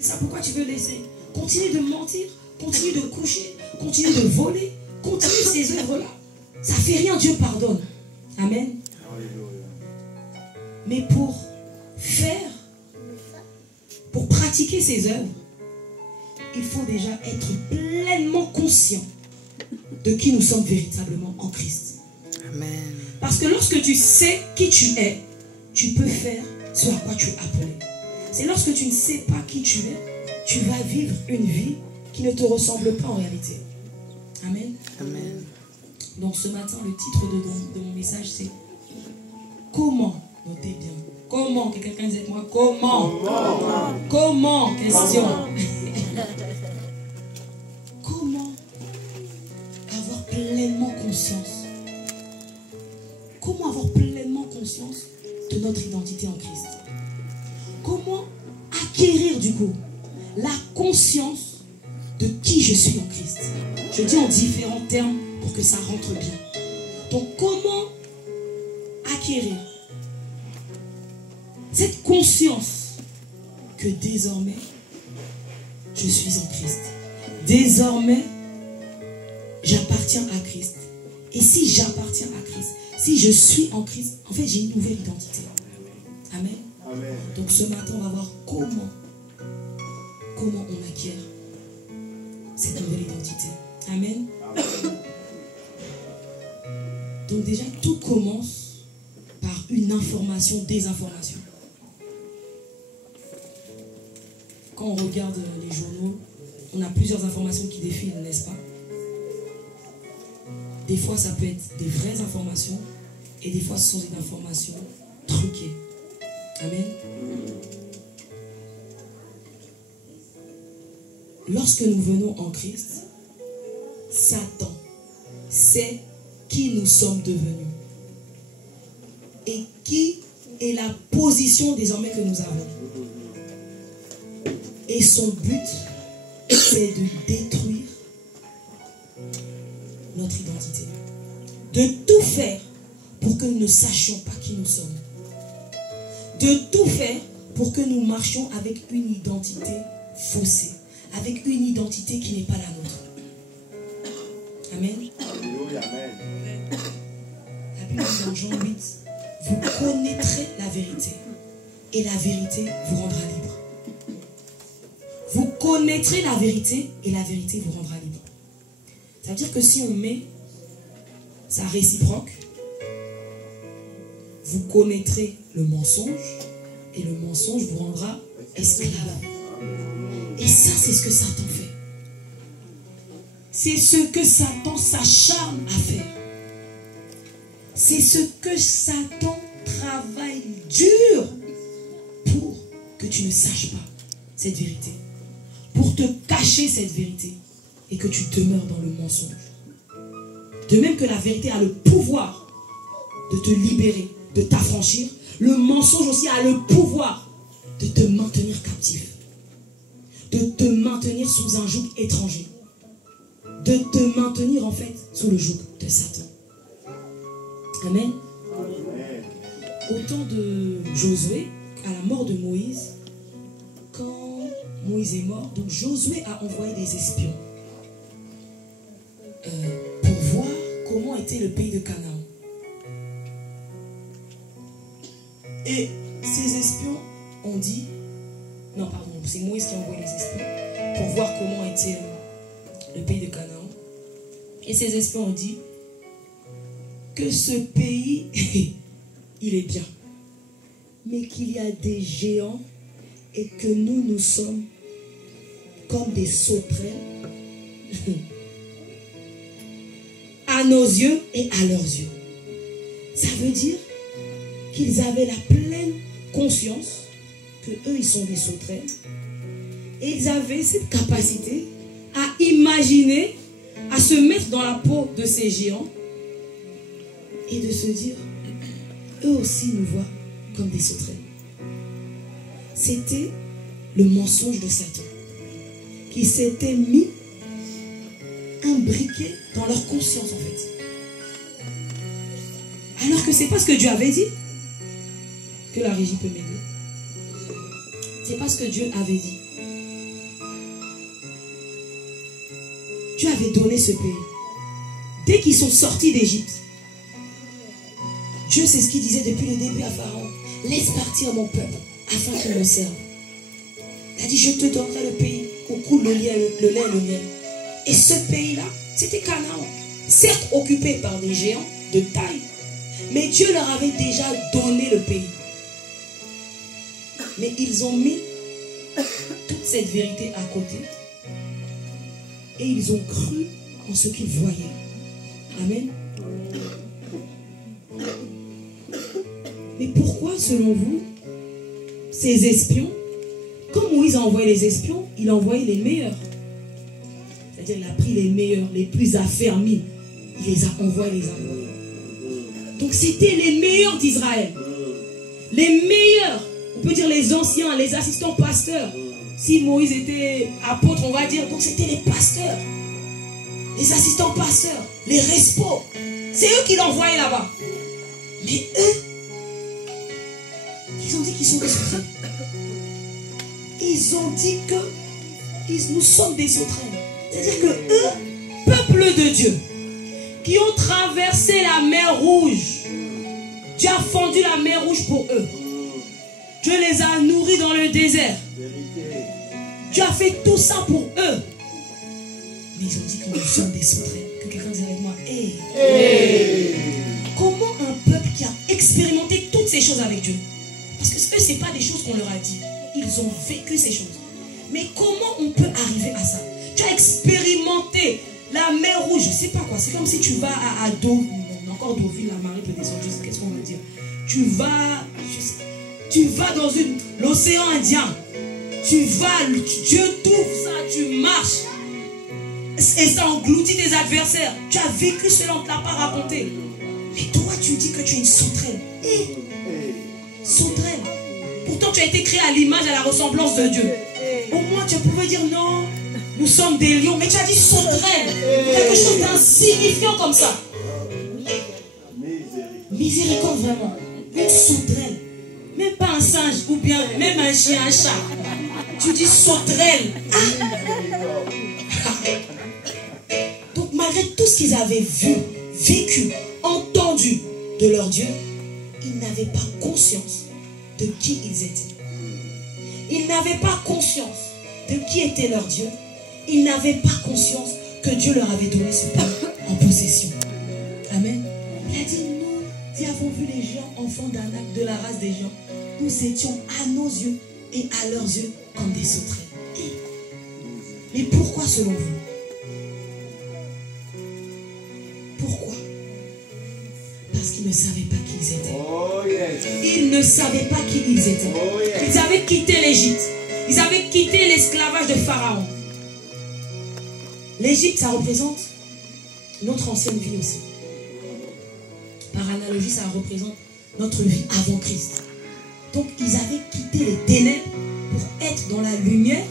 ça, pourquoi tu veux laisser? Continue de mentir, continue de coucher, continue de voler, continue ces œuvres-là. Ça fait rien, Dieu pardonne. Amen. Mais pour pratiquer ces œuvres, il faut déjà être pleinement conscient de qui nous sommes véritablement en Christ. Amen. Parce que lorsque tu sais qui tu es, tu peux faire ce à quoi tu es appelé. C'est lorsque tu ne sais pas qui tu es, tu vas vivre une vie qui ne te ressemble pas en réalité. Amen. Amen. Donc ce matin, le titre de mon message, c'est comment, notez bien, comment, que quelqu'un dise avec moi, comment, question. Comment avoir pleinement conscience, de notre identité en Christ? Comment acquérir du coup la conscience de qui je suis en Christ? Je dis en différents termes pour que ça rentre bien. Donc comment acquérir cette conscience que désormais je suis en Christ? Désormais j'appartiens à Christ. Et si j'appartiens à Christ, si je suis en Christ, en fait j'ai une nouvelle identité. Amen. Amen. Donc ce matin on va voir comment on acquiert cette nouvelle identité. Amen. Donc déjà tout commence par une information, désinformation. Quand on regarde les journaux, on a plusieurs informations qui défilent, n'est-ce pas? Des fois, ça peut être des vraies informations et des fois, ce sont des informations truquées. Amen. Lorsque nous venons en Christ, Satan sait qui nous sommes devenus et qui est la position désormais que nous avons. Et son but, c'est de détruire notre identité. De tout faire pour que nous ne sachions pas qui nous sommes. De tout faire pour que nous marchions avec une identité faussée. Avec une identité qui n'est pas la nôtre. Amen. Alléluia, amen. La Bible dit dans Jean 8, vous connaîtrez la vérité et la vérité vous rendra libre. Vous connaîtrez la vérité et la vérité vous rendra libre. Ça veut dire que si on met ça réciproque, vous connaîtrez le mensonge et le mensonge vous rendra esclave. Et ça, c'est ce que Satan fait. C'est ce que Satan s'acharne à faire. C'est ce que Satan travaille dur pour que tu ne saches pas cette vérité. Pour te cacher cette vérité et que tu demeures dans le mensonge. De même que la vérité a le pouvoir de te libérer, de t'affranchir, le mensonge aussi a le pouvoir de te maintenir captif. De te maintenir sous un joug étranger. De te maintenir en fait sous le joug de Satan. Amen. Amen. Au temps de Josué, à la mort de Moïse, quand Moïse est mort, donc Josué a envoyé des espions pour voir comment était le pays de Canaan. Et ces espions ont dit, non pardon, c'est Moïse qui a envoyé les espions pour voir comment était le pays de Canaan. Et ces espions ont dit que ce pays, il est bien, mais qu'il y a des géants et que nous sommes comme des sauterelles à nos yeux et à leurs yeux. Ça veut dire qu'ils avaient la pleine conscience que eux ils sont des sauterelles et ils avaient cette capacité à imaginer, à se mettre dans la peau de ces géants et de se dire eux aussi nous voient comme des sauterelles. C'était le mensonge de Satan qui s'était mis imbriqué dans leur conscience en fait. Alors que c'est pas ce que Dieu avait dit. Que la régie peut m'aider. C'est pas ce que Dieu avait dit. Dieu avait donné ce pays. Dès qu'ils sont sortis d'Égypte, Dieu, c'est ce qu'il disait depuis le début à Pharaon. Laisse partir mon peuple afin qu'il me serve. Il a dit, je te donnerai le pays où coule le lait et le miel. Et ce pays-là, c'était Canaan. Certes occupé par des géants de taille, mais Dieu leur avait déjà donné le pays. Mais ils ont mis toute cette vérité à côté et ils ont cru en ce qu'ils voyaient. Amen. Mais pourquoi, selon vous, ces espions, comme Moïse a envoyé les espions, il a envoyé les meilleurs. C'est-à-dire il a pris les meilleurs, les plus affermis. Il les a envoyés, Donc c'était les meilleurs d'Israël. Les meilleurs, on peut dire les anciens, les assistants pasteurs. Si Moïse était apôtre, on va dire, donc c'était les pasteurs. Les assistants pasteurs, les respos. C'est eux qui l'envoyaient là-bas. Mais eux, ils ont dit qu'ils sont des sauterelles. Ils ont dit que nous sommes des sauterelles. C'est-à-dire que eux, peuple de Dieu, qui ont traversé la mer Rouge, Dieu a fendu la mer Rouge pour eux. Dieu les a nourris dans le désert. Dieu a fait tout ça pour eux. Mais ils ont dit que nous sommes des sauterelles. Que quelqu'un dise avec moi, hey. Comment un peuple qui a expérimenté toutes ces choses avec Dieu, parce que eux, ce n'est pas des choses qu'on leur a dit. Ils ont vécu ces choses. Mais comment on peut arriver à ça? Tu as expérimenté la mer Rouge, je ne sais pas quoi. C'est comme si tu vas à Deauville, encore Deauville, la marée peut descendre, je sais qu'est-ce qu'on va dire. Tu vas dans l'océan Indien. Tu vas, Dieu t'ouvre ça, tu marches. Et ça engloutit tes adversaires. Tu as vécu cela, on ne te l'a pas raconté. Mais toi, tu dis que tu es une sauterelle. Sauterelle. Pourtant, tu as été créé à l'image, à la ressemblance de Dieu. Au moins, tu pouvais dire non, nous sommes des lions. Mais tu as dit sauterelle. Quelque chose d'insignifiant comme ça. Miséricorde, vraiment. Une sauterelle. Même pas un singe ou bien même un chien, un chat. Tu dis sauterelle. Donc, malgré tout ce qu'ils avaient vu, vécu, entendu de leur Dieu, ils n'avaient pas conscience de qui ils étaient. Ils n'avaient pas conscience de qui était leur Dieu. Ils n'avaient pas conscience que Dieu leur avait donné ce pays en possession. Amen. Il a dit, nous qui avons vu les géants, enfants d'Anak, de la race des géants, nous étions à nos yeux et à leurs yeux comme des sauterelles. Mais pourquoi selon vous? Pourquoi? Parce qu'ils ne savaient pas qui ils étaient. Oh, yes. Ils ne savaient pas qui ils étaient. Oh, yes. Ils avaient quitté l'Égypte. Ils avaient quitté l'esclavage de Pharaon. L'Égypte, ça représente notre ancienne vie aussi. Par analogie, ça représente notre vie avant Christ. Donc, ils avaient quitté les ténèbres pour être dans la lumière.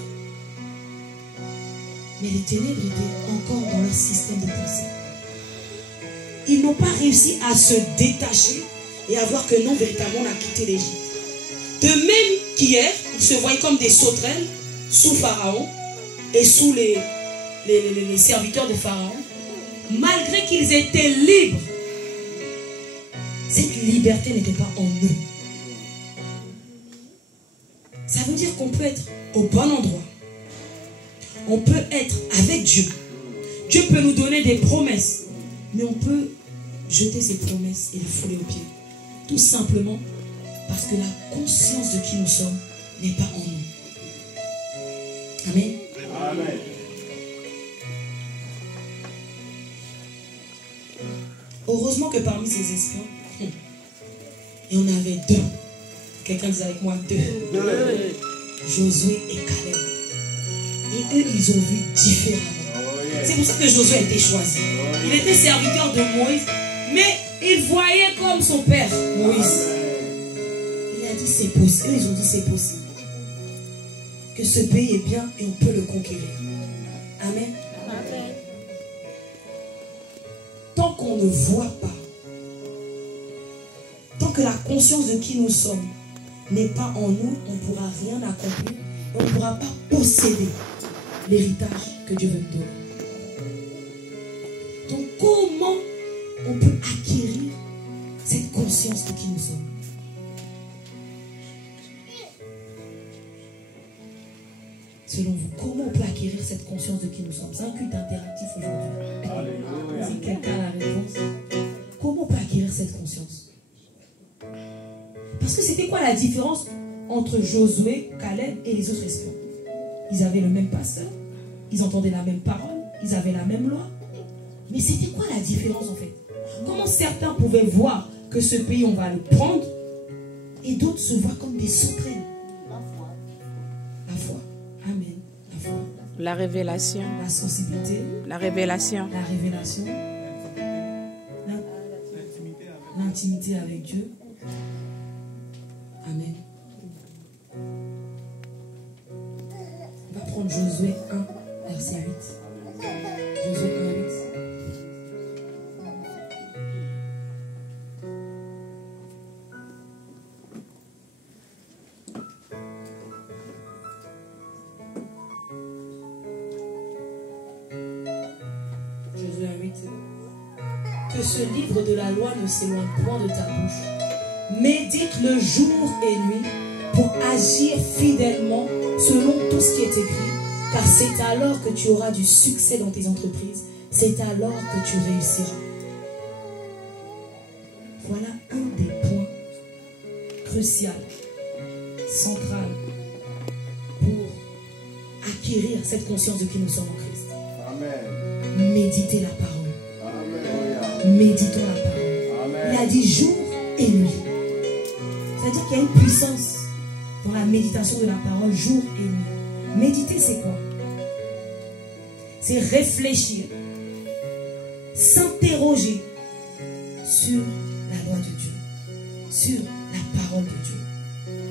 Mais les ténèbres étaient encore dans leur système de pensée. Ils n'ont pas réussi à se détacher et à voir que non, véritablement, on a quitté l'Égypte. De même qu'hier, ils se voyaient comme des sauterelles sous Pharaon et sous les serviteurs de Pharaon. Malgré qu'ils étaient libres, cette liberté n'était pas en eux. Ça veut dire qu'on peut être au bon endroit. On peut être avec Dieu. Dieu peut nous donner des promesses. Mais on peut jeter ces promesses et les fouler aux pieds. Tout simplement parce que la conscience de qui nous sommes n'est pas en nous. Amen. Amen. Heureusement que parmi ces espions, et on avait deux. Quelqu'un disait avec moi deux. Josué et Caleb. Et eux, ils ont vu différemment. C'est pour ça que Josué a été choisi. Il était serviteur de Moïse, mais il voyait comme son père, Moïse. Il a dit c'est possible. Eux, ils ont dit c'est possible. Que ce pays est bien et on peut le conquérir. Amen. Amen. Tant qu'on ne voit pas, tant que la conscience de qui nous sommes n'est pas en nous, on ne pourra rien accomplir. On ne pourra pas posséder l'héritage que Dieu veut nous donner. comment on peut acquérir cette conscience de qui nous sommes? Selon vous, comment on peut acquérir cette conscience de qui nous sommes? C'est un culte interactif aujourd'hui. Si quelqu'un a la réponse, comment on peut acquérir cette conscience? Parce que c'était quoi la différence entre Josué, Caleb et les autres espions? Ils avaient le même pasteur, ils entendaient la même parole, ils avaient la même loi. Mais c'était quoi la différence en fait? Comment certains pouvaient voir que ce pays on va le prendre et d'autres se voient comme des sauterelles? La foi. Amen. La foi. La révélation. La sensibilité. La révélation. La révélation. L'intimité avec Dieu. Amen. On va prendre Josué 1, verset 8. Josué 1, 8. Josué 1, 8. Que ce livre de la loi ne s'éloigne point de ta bouche. Médite-le jour et nuit pour agir fidèlement selon tout ce qui est écrit, car c'est alors que tu auras du succès dans tes entreprises, c'est alors que tu réussiras. Voilà un des points cruciaux, central, pour acquérir cette conscience de qui nous sommes en Christ. Amen. Méditer la parole. Amen. Méditons la parole. Amen. Il a dit jour et nuit. C'est-à-dire qu'il y a une puissance dans la méditation de la parole jour et nuit. Méditer, c'est quoi? C'est réfléchir, s'interroger sur la loi de Dieu, sur la parole de Dieu,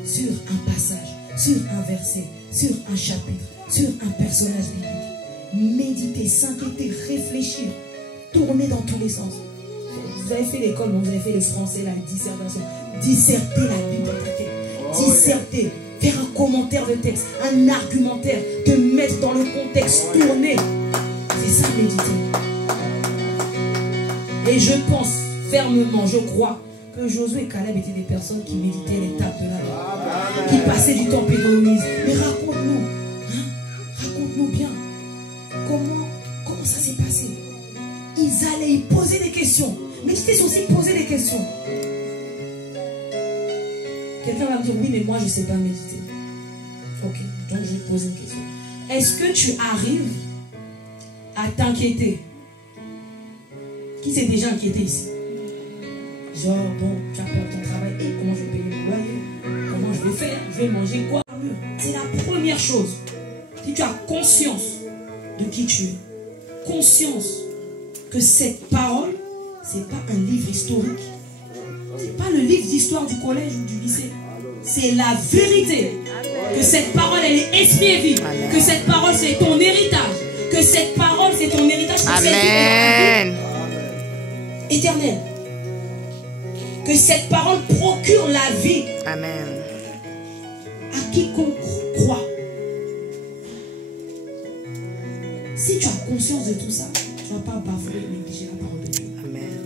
sur un passage, sur un verset, sur un chapitre, sur un personnage biblique. Méditer, s'inquiéter, réfléchir, tourner dans tous les sens. Vous avez fait l'école, vous avez fait le français, la dissertation. Disserter la Bible dans ta tête. Disserter, faire un commentaire de texte, un argumentaire, te mettre dans le contexte, tourner. C'est ça, méditer. Et je pense fermement, je crois, que Josué et Caleb étaient des personnes qui méditaient l'étape de la loi, qui passaient du temps pédomise. Mais raconte-nous, raconte-nous bien, comment ça s'est passé? Ils allaient y poser des questions. Méditer, c'est aussi poser des questions. Quelqu'un va me dire, oui, mais moi, je ne sais pas méditer. Ok, donc je vais te poser une question. Est-ce que tu arrives à t'inquiéter? Qui s'est déjà inquiété ici? Genre, bon, tu as peur de ton travail. Et comment je vais payer le loyer? Comment je vais faire? Je vais manger quoi? C'est la première chose. Si tu as conscience de qui tu es, conscience que cette parole, ce n'est pas un livre historique. Ce n'est pas le livre d'histoire du collège ou du lycée. C'est la vérité. Que cette parole, elle est esprit et vie. Que cette parole, c'est ton héritage. Que cette parole, c'est ton héritage. Amen. Éternel. Que cette parole procure la vie. Amen. À quiconque croit. Si tu as conscience de tout ça, tu ne vas pas bafouer et négliger la parole de Dieu. Amen.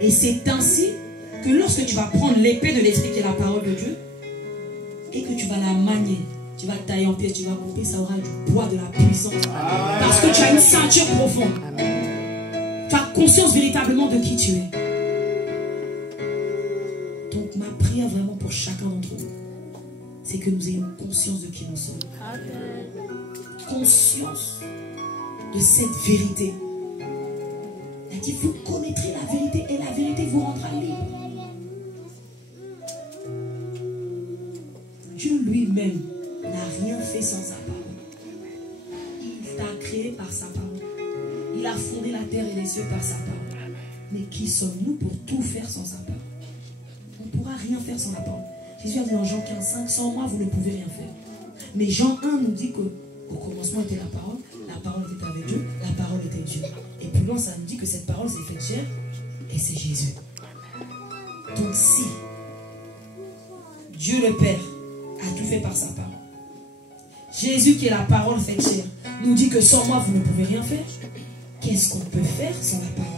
Et c'est ainsi que lorsque tu vas prendre l'épée de l'esprit qui est la parole de Dieu et que tu vas la manier, tu vas tailler en pièces, tu vas couper, ça aura du poids, de la puissance. Parce que tu as une ceinture profonde. Tu as conscience véritablement de qui tu es. Donc ma prière vraiment pour chacun d'entre nous, c'est que nous ayons conscience de qui nous sommes. Conscience de cette vérité. Il a dit, vous connaîtrez la vérité et la vérité vous rendra libre. Dieu lui-même n'a rien fait sans sa parole. Il t'a créé par sa parole. Il a fondé la terre et les cieux par sa parole. Mais qui sommes-nous pour tout faire sans sa parole? On ne pourra rien faire sans la parole. Jésus a dit dans Jean 15,5, sans moi vous ne pouvez rien faire. Mais Jean 1 nous dit que au commencement était la parole était avec Dieu, la parole était Dieu. Et plus loin, ça nous dit que cette parole s'est faite chair, et c'est Jésus. Donc si Dieu le Père a tout fait par sa parole, Jésus qui est la parole faite chair, nous dit que sans moi, vous ne pouvez rien faire, qu'est-ce qu'on peut faire sans la parole?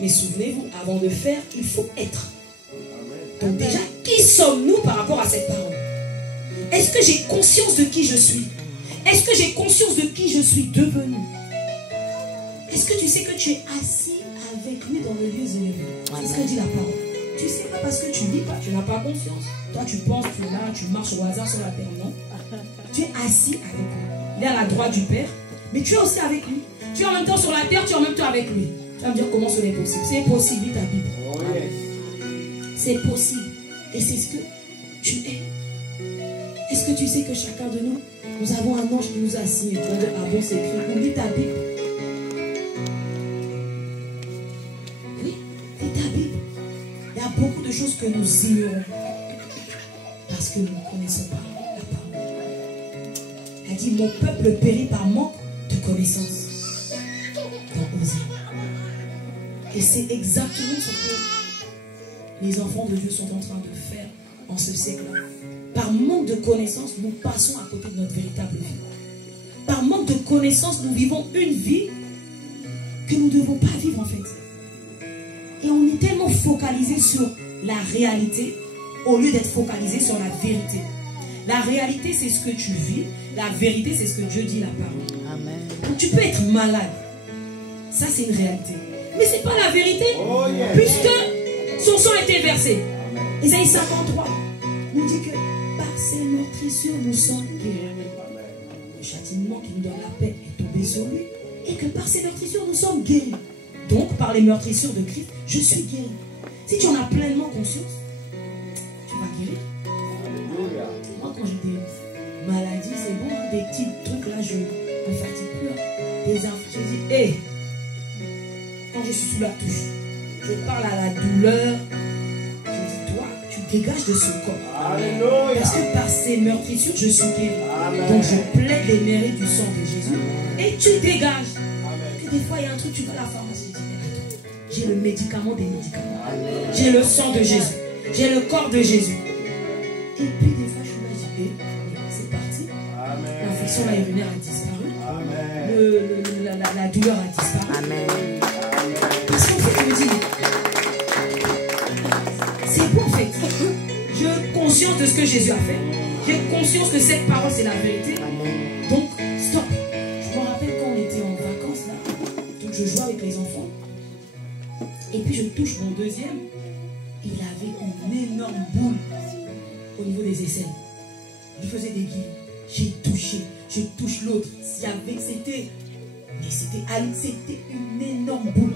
Mais souvenez-vous, avant de faire, il faut être. Donc déjà, qui sommes-nous par rapport à cette parole? Est-ce que j'ai conscience de qui je suis? Est-ce que j'ai conscience de qui je suis devenu? Est-ce que tu sais que tu es assis avec lui dans le lieu élevé? C'est ce que dit la parole. Tu ne sais pas parce que tu lis pas, tu n'as pas conscience. Toi, tu penses, tu es là, tu marches au hasard sur la terre, non? Tu es assis avec lui. Il est à la droite du Père, mais tu es aussi avec lui. Tu es en même temps sur la terre, tu es en même temps avec lui. Tu vas me dire comment cela est possible. C'est possible, lis ta Bible. Oh, yes. C'est possible. Et c'est ce que tu es. Est-ce que tu sais que chacun de nous, nous avons un ange qui nous a assis et qui nous dit, ah bon, c'est écrit. Lis ta Bible. Oui, lis ta Bible. Il y a beaucoup de choses que nous ignorons. Parce que nous ne connaissons pas la parole. Elle dit, mon peuple périt par manque de connaissance. Dans Osée. Et c'est exactement ce que les enfants de Dieu sont en train de faire en ce siècle-là. Par manque de connaissance, nous passons à côté de notre véritable vie. Par manque de connaissance, nous vivons une vie que nous ne devons pas vivre en fait. Et on est tellement focalisé sur la réalité au lieu d'être focalisé sur la vérité. La réalité, c'est ce que tu vis. La vérité, c'est ce que Dieu dit, la parole. Amen. Donc, tu peux être malade. Ça, c'est une réalité. Mais ce n'est pas la vérité. Oh, yes. Puisque son sang a été versé. Isaïe 53 nous dit que par ses meurtrissures, nous sommes guéris. Le châtiment qui nous donne la paix est tombé sur lui. Et que par ses meurtrissures, nous sommes guéris. Donc, par les meurtrissures de Christ, je suis guéri. Si tu en as pleinement conscience, tu vas guérir. Alléluia. Moi, quand j'ai des maladies, c'est bon, des petits trucs là, je me fatigue plus. Des infos, je dis, hé, quand je suis sous la touche, je parle à la douleur. Je dis, toi, tu dégages de ce corps. Alléluia. Parce que par ces meurtrissures, je suis guéri. Amen. Donc, je plaide les mérites du sang de Jésus. Et tu dégages. Amen. Que des fois, il y a un truc, tu vas à la pharmacie, tu dis, mais attends, j'ai le médicament des médicaments. Alléluia. J'ai le sang de Jésus. J'ai le corps de Jésus. Et puis, des fois, je suis là, je dis, c'est parti. Amen. L'infection urinaire a disparu. Amen. La douleur a disparu. Amen. Parce qu'en fait, je me dis, c'est bon en fait. J'ai conscience de ce que Jésus a fait. J'ai conscience que cette parole, c'est la vérité. Donc, stop. Je me rappelle quand on était en vacances là. Donc, je jouais avec les enfants. Et puis, je touche mon deuxième. Il avait une énorme boule au niveau des aisselles. Il faisait des guilles. J'ai touché. Je touche l'autre. C'était une énorme boule.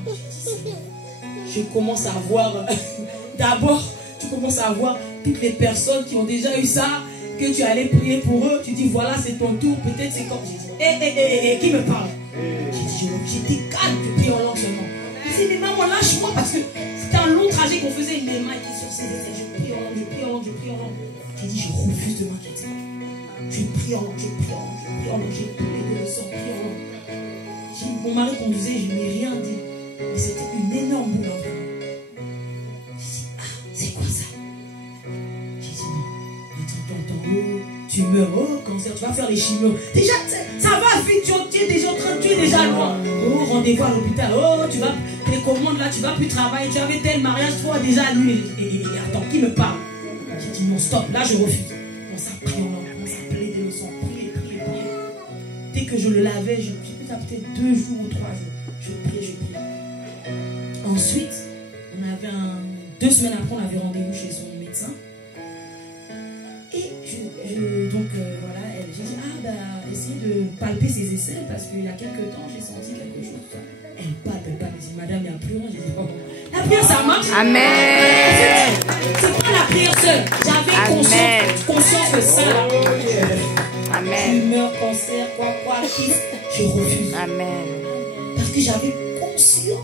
Je commence à voir. D'abord, tu commences à voir toutes les personnes qui ont déjà eu ça, que tu allais prier pour eux. Tu dis, voilà, c'est ton tour. Peut-être c'est comme. J'ai dit, qui me parle? J'étais calme, je prie en langue seulement. Je dis, mais maman, lâche-moi parce que c'était un long trajet qu'on faisait. Mes mains étaient sur ses aisselles. Je prie en langue, je prie en langue, je prie en langue. J'ai dit, je refuse de m'inquiéter. Je prie en langue, je prie en langue, je prie en langue. J'ai plaidé le sang, prie en langue. Mon mari conduisait, je n'ai rien dit. Mais c'était une énorme boule en fait. J'ai dit, ah, c'est quoi ça? J'ai dit, non. Attends, tu meurs, oh, cancer, tu vas faire les chimios. Déjà, ça va vite, tu es déjà en train, tu es déjà loin. Oh, rendez-vous à l'hôpital. Oh, tu vas, les commandes là, tu vas plus travailler. Tu avais tel mariage, toi déjà annulé. Et attends, qui me parle? J'ai dit, non, stop, là je refuse. On s'est pris en langue, on s'est plaidé le sang, prier. Dès que je le lavais, j'ai peut-être 2 jours ou 3 jours. Je priais. Ensuite, on avait 2 semaines après, on avait rendez-vous chez son médecin. Et voilà, j'ai dit, essayez de palper ses aisselles parce qu'il y a quelques temps, j'ai senti quelque chose. Elle palpe. Elle dit, madame, il n'y a plus rien. J'ai dit, oh, la prière, ça marche. Amen. C'est pas la prière seule. J'avais conscience de ça. Amen. Tumeur, cancer, quoi, je refuse. Amen. Parce que j'avais conscience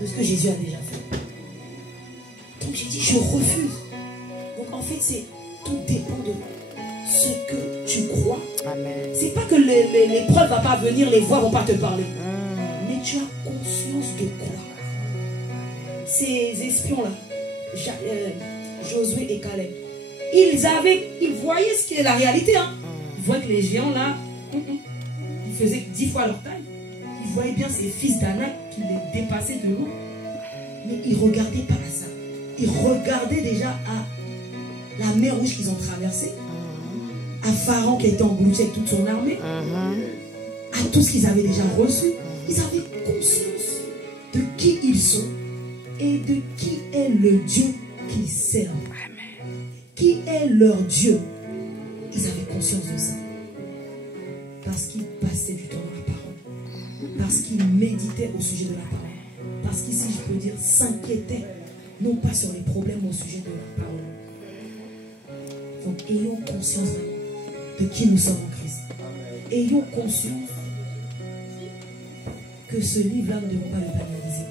de ce que Jésus a déjà fait. Donc j'ai dit, je refuse. Donc en fait, tout dépend de ce que tu crois. Amen. C'est pas que l'épreuve va pas venir, les voix vont pas te parler. Mais tu as conscience de quoi? Ces espions-là, Josué et Caleb, ils voyaient ce qui est la réalité. Hein. Ils voient que les géants là, ils faisaient 10 fois leur taille. il voyait bien ses fils d'Anak qui les dépassaient de loin. Mais il ne regardait pas à ça. Il regardait déjà à la mer Rouge qu'ils ont traversée, à Pharaon qui a été englouti avec toute son armée, à tout ce qu'ils avaient déjà reçu. Ils avaient conscience de qui ils sont et de qui est le Dieu qu'ils servent. Qui est leur Dieu. Ils avaient conscience de ça. Parce qu'ils passaient du temps dans la parole. Parce qu'ils méditaient au sujet de la parole. Parce qu'ici, je peux dire, s'inquiétaient, non pas sur les problèmes au sujet de la parole. Donc, ayons conscience de qui nous sommes en Christ. Ayons conscience que ce livre-là, nous ne devons pas le banaliser.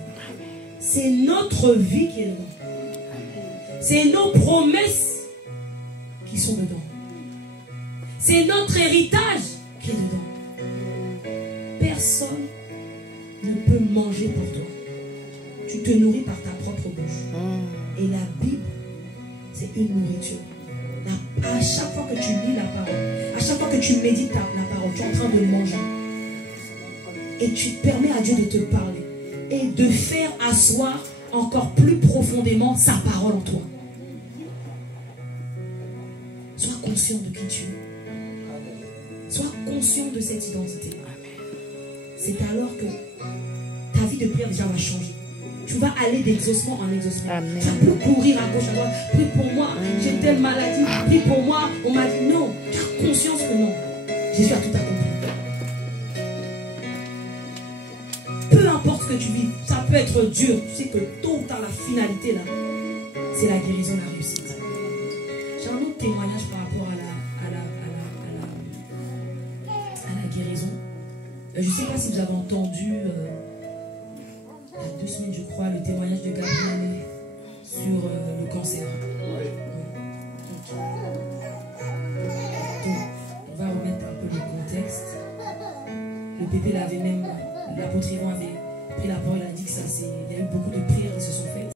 C'est notre vie qui est dedans. C'est nos promesses qui sont dedans. C'est notre héritage qui est dedans. Personne ne peut manger pour toi. Tu te nourris par ta propre bouche. Et la Bible, c'est une nourriture. À chaque fois que tu lis la parole, à chaque fois que tu médites la parole, tu es en train de manger. Et tu permets à Dieu de te parler. Et de faire asseoir encore plus profondément sa parole en toi. Sois conscient de qui tu es. Sois conscient de cette identité. C'est alors que ta vie de prière déjà va changer. Tu vas aller d'exaucement en exaucement. Tu vas plus courir à gauche, à droite. Prie pour moi, j'ai telle maladie. Prie pour moi, on m'a dit non. Tu as conscience que non. Jésus a tout accompli. Peu importe ce que tu vis, ça peut être dur. Tu sais que tôt ou tard, la finalité là, c'est la guérison, la réussite. J'ai un autre témoignage par rapport à la guérison. Je ne sais pas si vous avez entendu, il y a 2 semaines je crois, le témoignage de Gabriel sur le cancer. Donc, on va remettre un peu le contexte. Le bébé l'avait même, l'apôtre Yvon avait pris la parole, il a dit que ça, il y a eu beaucoup de prières qui se sont faites.